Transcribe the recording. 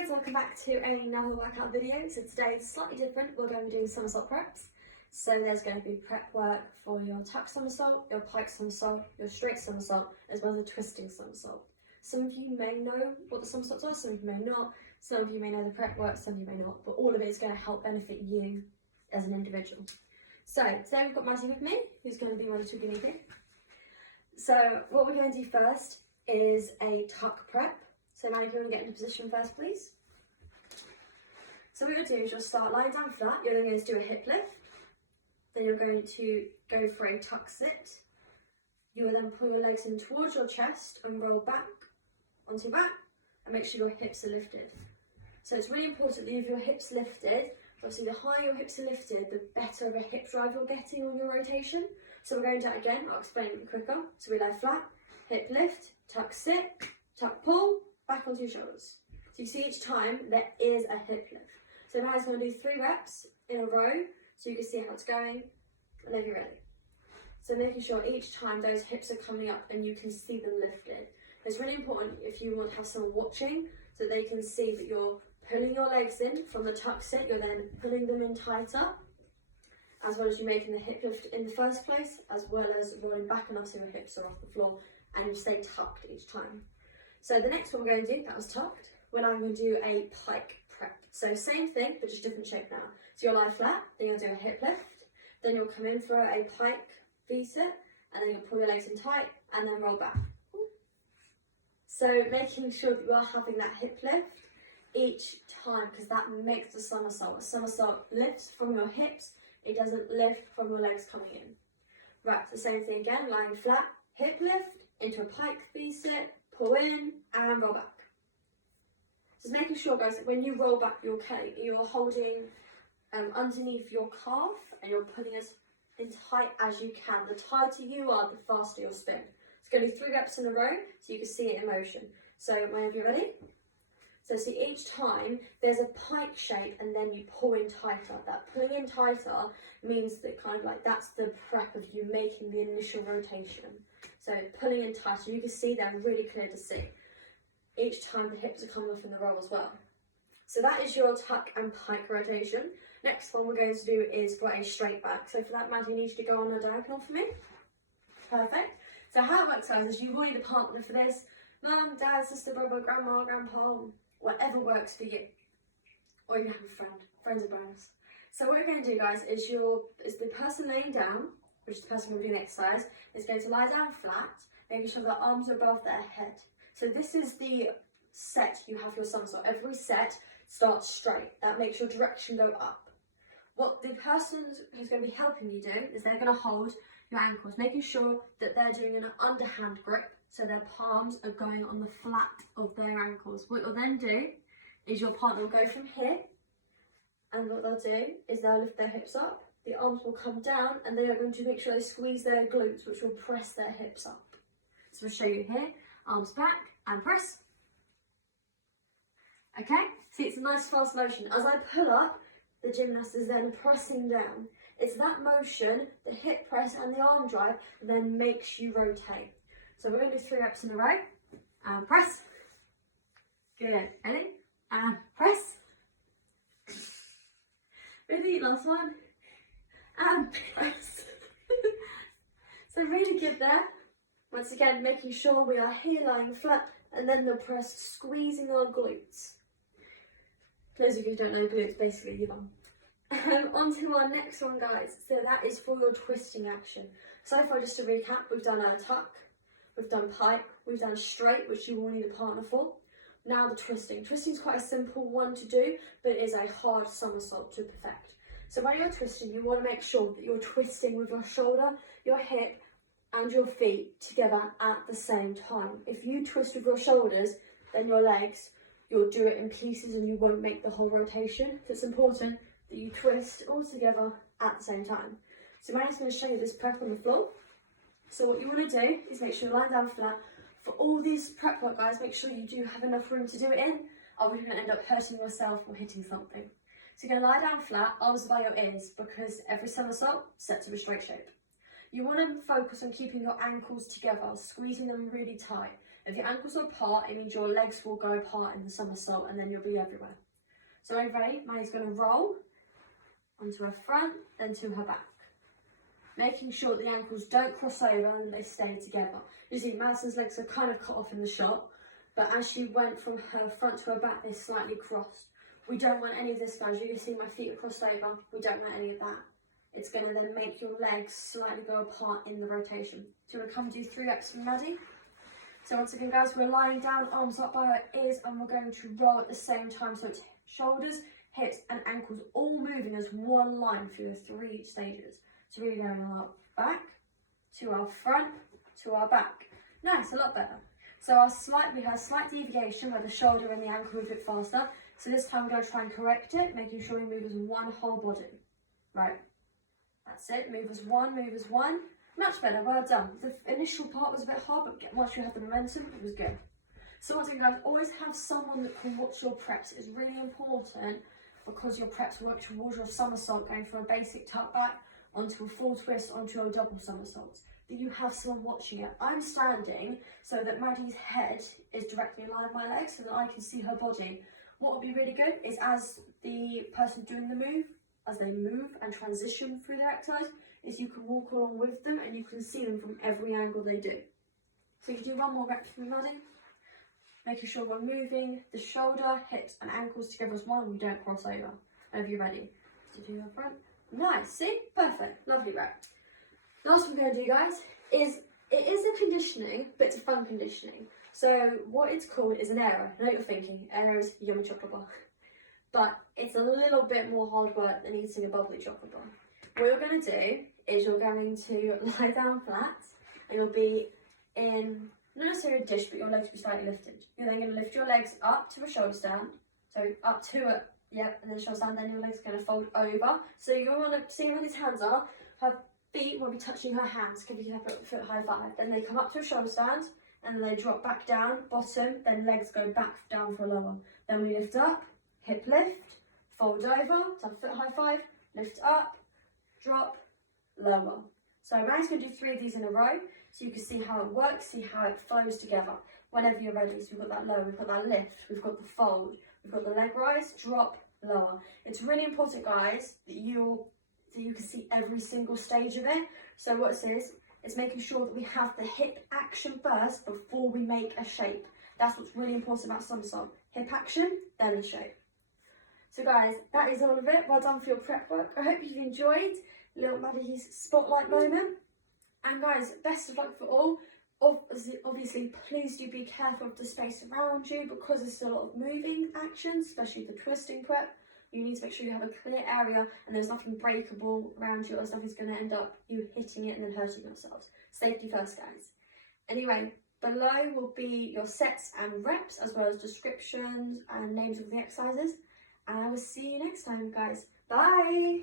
guys, welcome back to another workout video. So today is slightly different. We're going to be doing somersault preps. So there's going to be prep work for your tuck somersault, your pike somersault, your straight somersault, as well as a twisting somersault. Some of you may know what the somersaults are, some of you may not. Some of you may know the prep work, some of you may not. But all of it is going to help benefit you as an individual. So today we've got Maddie with me, who's going to be my little guinea pig. So what we're going to do first is a tuck prep. So now if you want to get into position first, please. So what you'll do is you'll start lying down flat. You're then going to do a hip lift. Then you're going to go for a tuck sit. You will then pull your legs in towards your chest and roll back onto your back and make sure your hips are lifted. So it's really important that you have your hips lifted. Obviously the higher your hips are lifted, the better of a hip drive you're getting on your rotation. So we're going to do that again. I'll explain it a bit quicker. So we lie flat, hip lift, tuck sit, tuck pull, back onto your shoulders. So you see each time there is a hip lift. So now I'm going to do 3 reps in a row so you can see how it's going whenever you're ready. So making sure each time those hips are coming up and you can see them lifted. It's really important if you want to have someone watching so they can see that you're pulling your legs in from the tuck sit, you're then pulling them in tighter, as well as you making the hip lift in the first place, as well as rolling back enough so your hips are off the floor and you stay tucked each time. So the next one we're going to do, that was tucked, we're now going to do a pike prep. So same thing, but just different shape now. So you'll lie flat, then you'll do a hip lift, then you'll come in for a pike V-sit, and then you'll pull your legs in tight, and then roll back. So making sure that you are having that hip lift each time, because that makes the somersault. A somersault lifts from your hips, it doesn't lift from your legs coming in. Right, the same thing again, lying flat, hip lift, into a pike V-sit, pull in and roll back. Just making sure, guys, that when you roll back, you're holding underneath your calf and you're putting as in tight as you can. The tighter you are, the faster you'll spin. It's going to do 3 reps in a row so you can see it in motion. So whenever you're ready. So see each time there's a pike shape and then you pull in tighter. That pulling in tighter means that kind of like that's the prep of you making the initial rotation. So pulling in tighter, you can see them really clear to see. Each time the hips are coming off in the roll as well. So that is your tuck and pike rotation. Next one we're going to do is for a straight back. So for that, Maddie, you need to go on a diagonal for me. Perfect. So how it works, guys, is you will need a partner for this. Mum, dad, sister, brother, grandma, grandpa, whatever works for you. Or you can have a friend. Friends are bonus. So what we're going to do, guys, is the person laying down, which is the person we're doing the exercise, is going to lie down flat, making sure their arms are above their head. So this is the set you have your somersault. Every set starts straight. That makes your direction go up. What the person who's going to be helping you do is they're going to hold your ankles, making sure that they're doing an underhand grip, so their palms are going on the flat of their ankles. What you'll then do is your partner will go from here, and what they'll do is they'll lift their hips up, the arms will come down, and they are going to make sure they squeeze their glutes, which will press their hips up. So I'll show you here, arms back and press. Okay, see, it's a nice fast motion. As I pull up, the gymnast is then pressing down. It's that motion, the hip press and the arm drive, then makes you rotate. So we're going to do 3 reps in a row. And press. Good. Ready? And press. Ready? Last one. And press. So really good there. Once again, making sure we are here lying flat, and then the press, squeezing our glutes. For those of you who don't know glutes, basically your bum. On to our next one, guys. So that is for your twisting action. So far, just to recap, we've done a tuck, we've done pike, we've done straight, which you will need a partner for. Now the twisting. Twisting is quite a simple one to do, but it is a hard somersault to perfect. So when you're twisting, you want to make sure that you're twisting with your shoulder, your hip, and your feet together at the same time. If you twist with your shoulders, then your legs, you'll do it in pieces and you won't make the whole rotation. So it's important that you twist all together at the same time. So I'm just going to show you this prep on the floor. So what you want to do is make sure you're lying down flat. For all these prep work, guys, make sure you do have enough room to do it in, or you're going to end up hurting yourself or hitting something. So you're going to lie down flat, arms by your ears, because every somersault sets to a straight shape. You want to focus on keeping your ankles together, squeezing them really tight. If your ankles are apart, it means your legs will go apart in the somersault and then you'll be everywhere. So are you ready? Maddie's going to roll onto her front, then to her back. Making sure that the ankles don't cross over and they stay together. You see, Madison's legs are kind of cut off in the shot, but as she went from her front to her back, they slightly crossed. We don't want any of this, guys. You can see my feet are crossed over. We don't want any of that. It's going to then make your legs slightly go apart in the rotation. So you want to come do 3 reps from Maddie. So once again, guys, we're lying down, arms up by our ears, and we're going to roll at the same time. So it's shoulders, hips, and ankles all moving as one line through the 3 stages. So really going our back, to our front, to our back. Nice, a lot better. So we have a slight deviation where the shoulder and the ankle move a bit faster. So this time we're going to try and correct it, making sure we move as one whole body. Right, that's it, move as one, move as one. Much better, well done. The initial part was a bit hard, but once you have the momentum, it was good. So once again, guys, always have someone that can watch your preps. It's really important because your preps work towards your somersault, going from a basic tuck back onto a full twist, onto a double somersault. That you have someone watching it. I'm standing so that Maddie's head is directly in line with my legs so that I can see her body. What would be really good is as the person doing the move, as they move and transition through their exercise, is you can walk along with them and you can see them from every angle they do. So you can do 1 more rep for me, Maddie. Making sure we're moving the shoulder, hips and ankles together as one and we don't cross over. Are you ready? So do your front. Nice, see? Perfect. Lovely rep. Last one we're going to do, guys, is it is a conditioning, but it's a fun conditioning. So what it's called is an aero. I know what you're thinking, aero is yummy chocolate bar. But it's a little bit more hard work than eating a bubbly chocolate bar. What you're going to do is you're going to lie down flat and you'll be in, not necessarily a dish, but your legs will be slightly lifted. You're then going to lift your legs up to a shoulder stand. So up to it, yep, and then shoulder stand, then your legs are going to fold over. So you want to see where his hands are, her feet will be touching her hands, give you a foot high 5. Then they come up to a shoulder stand and then they drop back down, bottom, then legs go back down for a lower. Then we lift up, hip lift, fold over, to foot high 5, lift up, drop, lower. So Maddie's going to do 3 of these in a row so you can see how it works, see how it flows together. Whenever you're ready, so we've got that lower, we've got that lift, we've got the fold, we've got the leg rise, drop, lower. It's really important, guys, that you can see every single stage of it. So what it is, it's making sure that we have the hip action first before we make a shape. That's what's really important about somersault. Hip action, then the shape. So guys, that is all of it. Well done for your prep work. I hope you've enjoyed little Maddie's spotlight moment. And guys, best of luck for all. Obviously, please do be careful of the space around you because there's a lot of moving action, especially the twisting prep. You need to make sure you have a clear area and there's nothing breakable around you or nothing's going to end up you hitting it and then hurting yourselves. Safety first, guys. Anyway, below will be your sets and reps as well as descriptions and names of the exercises. And I will see you next time, guys. Bye!